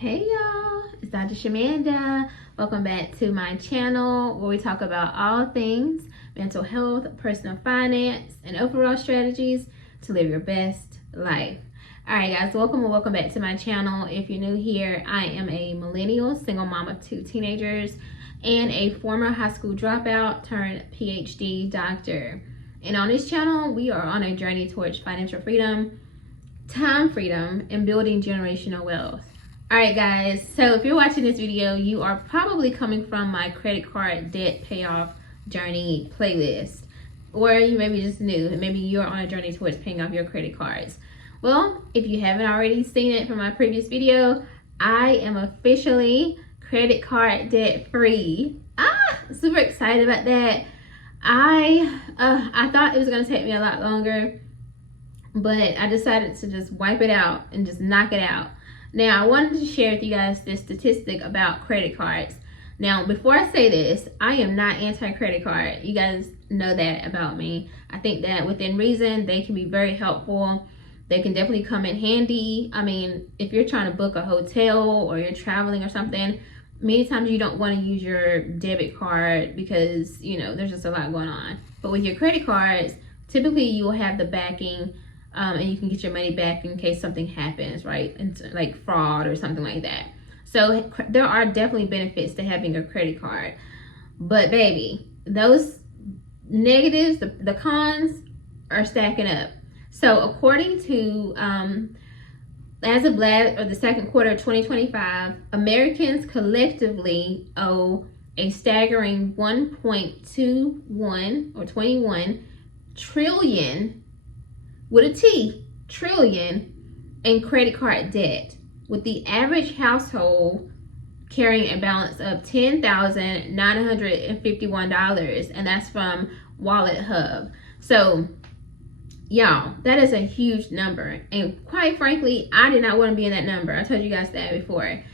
Hey y'all, it's Dr. Shamanda. Welcome back to my channel where we talk about all things mental health, personal finance, and overall strategies to live your best life. Alright guys, welcome back to my channel. If you're new here, I am a millennial, single mom of 2 teenagers, and a former high school dropout turned PhD doctor. And on this channel, we are on a journey towards financial freedom, time freedom, and building generational wealth. Alright guys, so if you're watching this video, you are probably coming from my credit card debt payoff journey playlist. Or you may be just new and maybe you're on a journey towards paying off your credit cards. Well, if you haven't already seen it from my previous video, I am officially credit card debt free. Super excited about that. I thought it was going to take me a lot longer, but I decided to just wipe it out and just knock it out. Now, I wanted to share with you guys this statistic about credit cards. Now, before I say this, I am not anti-credit card. You guys know that about me. I think that within reason, they can be very helpful. They can definitely come in handy. I mean, if you're trying to book a hotel or you're traveling or something, many times you don't want to use your debit card because, you know, there's just a lot going on. But with your credit cards, typically you will have the backing and you can get your money back in case something happens, right? And like fraud or something like that. So there are definitely benefits to having a credit card. But baby, those negatives, the cons are stacking up. So according to, as of the second quarter of 2025, Americans collectively owe a staggering 1.21 or 21 trillion with a T, trillion in credit card debt, with the average household carrying a balance of $10,951, and that's from Wallet Hub. So, y'all, that is a huge number, and quite frankly, I did not want to be in that number. I told you guys that before.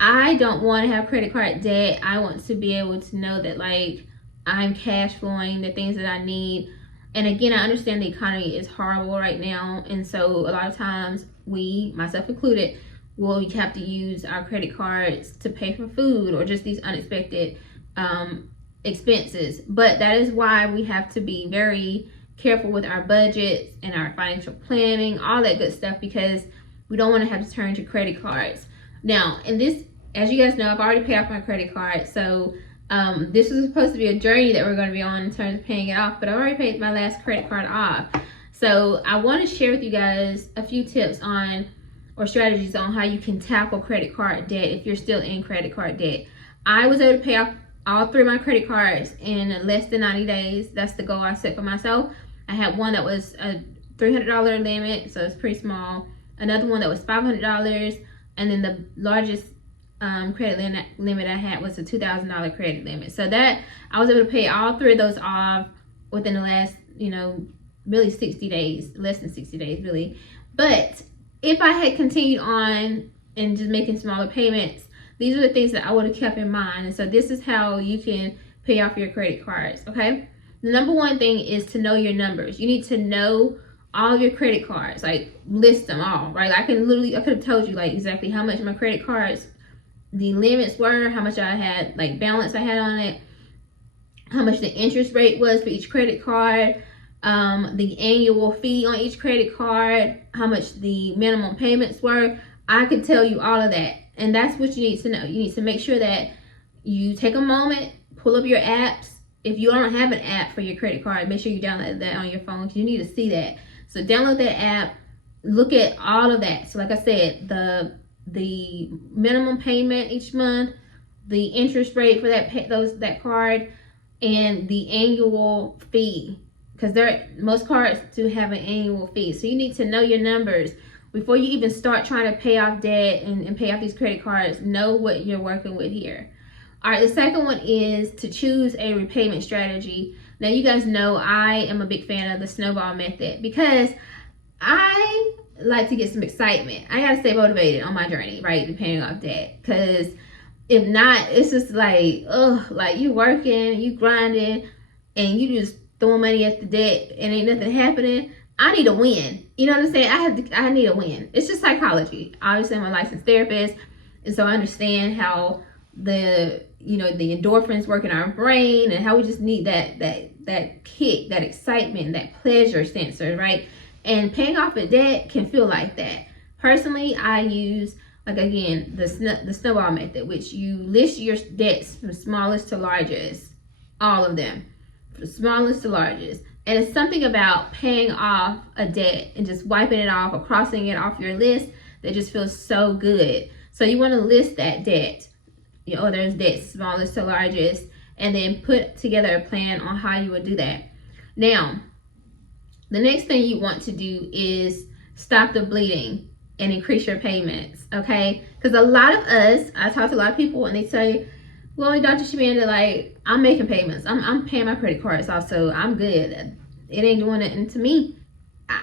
I don't want to have credit card debt. I want to be able to know that, like, I'm cash flowing the things that I need. And again, I understand the economy is horrible right now. And so a lot of times we, myself included, will have to use our credit cards to pay for food or just these unexpected expenses. But that is why we have to be very careful with our budgets and our financial planning, all that good stuff, because we don't want to have to turn to credit cards. Now, in this, as you guys know, I've already paid off my credit card. So this is supposed to be a journey that we're going to be on in terms of paying it off, but I already paid my last credit card off. So I want to share with you guys a few tips on, or strategies on, how you can tackle credit card debt if you're still in credit card debt. I was able to pay off all 3 of my credit cards in less than 90 days. That's the goal I set for myself. I had one that was a $300 limit, so it's pretty small. Another one that was $500, and then the largest credit limit I had was a $2,000 credit limit. So that I was able to pay all 3 of those off within the last, really 60 days, less than 60 days really. But if I had continued on and just making smaller payments, these are the things that I would have kept in mind. And so this is how you can pay off your credit cards, okay? The number one thing is to know your numbers. You need to know all your credit cards, like list them all, right? I could have told you like exactly how much my credit cards, the limits were, how much I had, like balance I had on it, how much the interest rate was for each credit card, the annual fee on each credit card, how much the minimum payments were. I could tell you all of that. And that's what you need to know. You need to make sure that you take a moment, pull up your apps. If you don't have an app for your credit card, make sure you download that on your phone, because you need to see that. So download that app, look at all of that. So like I said, the minimum payment each month, the interest rate for that card, and the annual fee, because most cards do have an annual fee. So you need to know your numbers before you even start trying to pay off debt and pay off these credit cards. Know what you're working with here. All right, the second one is to choose a repayment strategy. Now, you guys know I am a big fan of the snowball method, because I like to get some excitement. I gotta stay motivated on my journey, right, to paying off debt. Because if not, it's just like, like you working, you grinding, and you just throwing money at the debt and ain't nothing happening. I need a win. You know what I'm saying? I need a win. It's just psychology. Obviously, I'm a licensed therapist, And so I understand how the endorphins work in our brain, and how we just need that kick, that excitement, that pleasure sensor, right? And paying off a debt can feel like that. Personally, I use, like, again, the snowball method, which you list your debts from smallest to largest, all of them, from smallest to largest. And it's something about paying off a debt and just wiping it off or crossing it off your list that just feels so good. So you want to list that debt, there's debt smallest to largest, and then put together a plan on how you would do that. Now, the next thing you want to do is stop the bleeding and increase your payments, okay? Because a lot of us, I talk to a lot of people and they say, well, Dr. Shamanda, like, I'm making payments. I'm paying my credit cards off, so I'm good. It ain't doing nothing to me.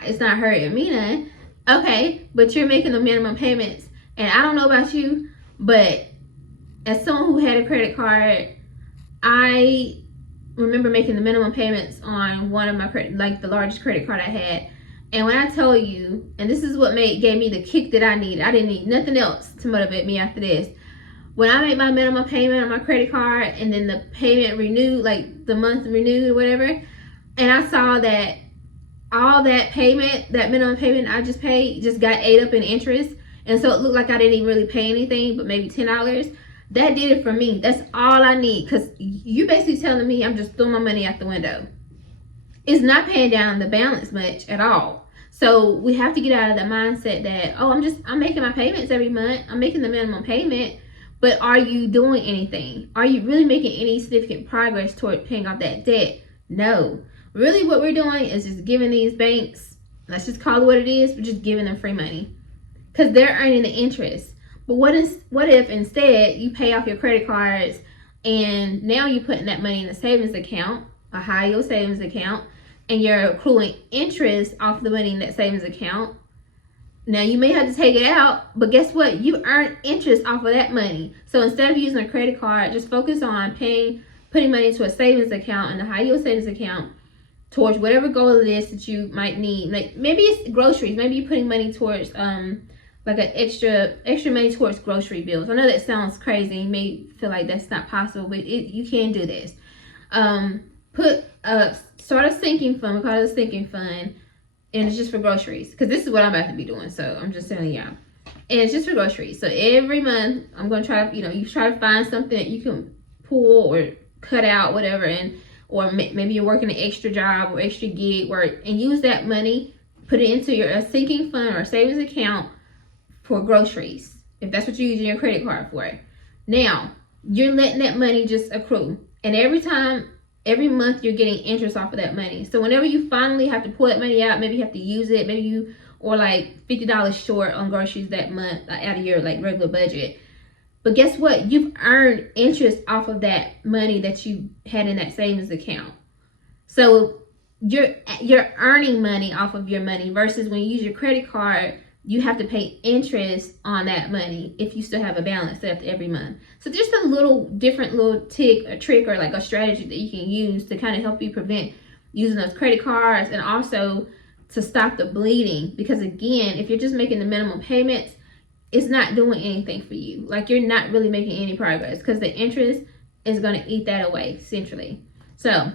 It's not hurting me none. Okay, but you're making the minimum payments. And I don't know about you, but as someone who had a credit card, I remember making the minimum payments on one of my the largest credit card I had. And when I tell you, and this is what gave me the kick that I needed, I didn't need nothing else to motivate me after this. When I made my minimum payment on my credit card, and then the payment renewed, like the month renewed or whatever, and I saw that all that payment, that minimum payment I just paid, just got ate up in interest, and so it looked like I didn't even really pay anything but maybe $10. That did it for me. That's all I need, because you're basically telling me I'm just throwing my money out the window. It's not paying down the balance much at all. So we have to get out of the mindset that, oh, I'm making my payments every month. I'm making the minimum payment. But are you doing anything? Are you really making any significant progress toward paying off that debt? No. Really what we're doing is just giving these banks, let's just call it what it is, we're just giving them free money. Because they're earning the interest. But what if instead you pay off your credit cards, and now you're putting that money in a savings account, a high yield savings account, and you're accruing interest off the money in that savings account. Now you may have to take it out, but guess what? You earn interest off of that money. So instead of using a credit card, just focus on putting money into a savings account, and a high yield savings account, towards whatever goal it is that you might need. Like maybe it's groceries. Maybe you're putting money towards like an extra money towards grocery bills. I know that sounds crazy. You may feel like that's not possible, but you can do this. Start a sinking fund. We call it a sinking fund, and it's just for groceries. Because this is what I'm about to be doing, so I'm just telling y'all. And it's just for groceries. So every month, I'm going to try to, you try to find something that you can pull or cut out, whatever, or maybe you're working an extra job or extra gig work, and use that money, put it into a sinking fund or a savings account for groceries, if that's what you're using your credit card for. Now, you're letting that money just accrue. And every month you're getting interest off of that money. So whenever you finally have to pull that money out, maybe you have to use it, maybe you or like $50 short on groceries that month out of your like regular budget. But guess what? You've earned interest off of that money that you had in that savings account. So you're earning money off of your money, versus when you use your credit card, you have to pay interest on that money if you still have a balance left every month. So just a little different little trick or like a strategy that you can use to kind of help you prevent using those credit cards, and also to stop the bleeding. Because again, if you're just making the minimum payments, it's not doing anything for you. Like you're not really making any progress, because the interest is going to eat that away centrally. So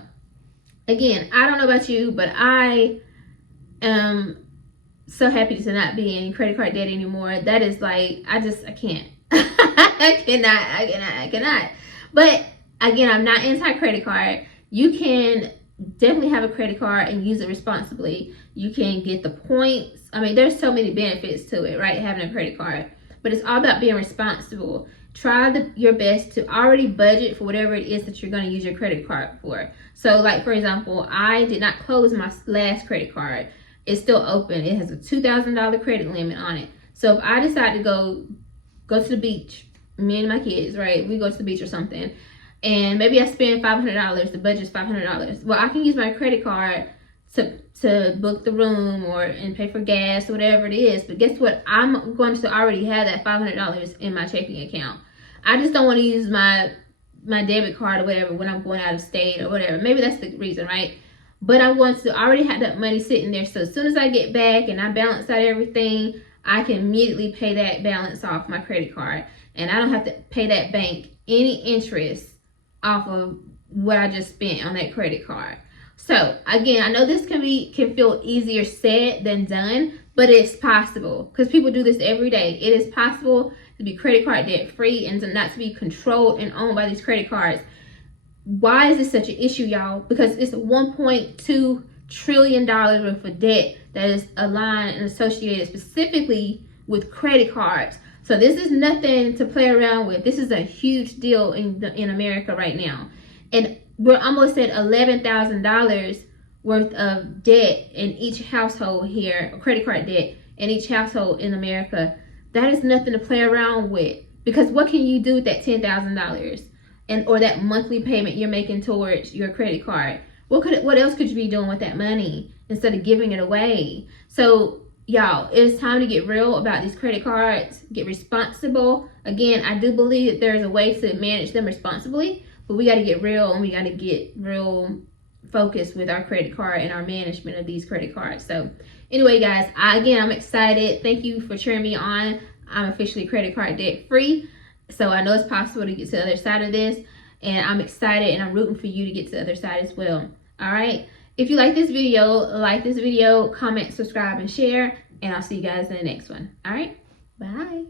again, I don't know about you, but I am so happy to not be in credit card debt anymore. That is like, I can't. I cannot. But again, I'm not anti-credit card. You can definitely have a credit card and use it responsibly. You can get the points. I mean, there's so many benefits to it, right? Having a credit card. But it's all about being responsible. Try your best to already budget for whatever it is that you're going to use your credit card for. So like, for example, I did not close my last credit card. It's still open. It has a $2,000 credit limit on it. So if I decide to go to the beach, me and my kids, right? We go to the beach or something, and maybe I spend $500. The budget's $500. Well, I can use my credit card to book the room and pay for gas or whatever it is. But guess what? I'm going to already have that $500 in my checking account. I just don't want to use my debit card or whatever when I'm going out of state or whatever. Maybe that's the reason, right? But I want to already have that money sitting there. So as soon as I get back and I balance out everything, I can immediately pay that balance off my credit card, and I don't have to pay that bank any interest off of what I just spent on that credit card. So again, I know this can feel easier said than done, but it's possible because people do this every day. It is possible to be credit card debt free and to not to be controlled and owned by these credit cards. Why is this such an issue, y'all? Because it's $1.2 trillion worth of debt that is aligned and associated specifically with credit cards. So this is nothing to play around with. This is a huge deal in America right now. And we're almost at $11,000 worth of debt in each household here, or credit card debt in each household in America. That is nothing to play around with, because what can you do with that $10,000 and or that monthly payment you're making towards your credit card? What else could you be doing with that money instead of giving it away? So y'all, it's time to get real about these credit cards, get responsible. Again, I do believe that there's a way to manage them responsibly, but we got to get real, and we got to get real focused with our credit card and our management of these credit cards. So anyway, guys, I'm excited. Thank you for cheering me on. I'm officially credit card debt free. So I know it's possible to get to the other side of this, and I'm excited, and I'm rooting for you to get to the other side as well. All right. If you like this video, comment, subscribe, and share, and I'll see you guys in the next one. All right. Bye.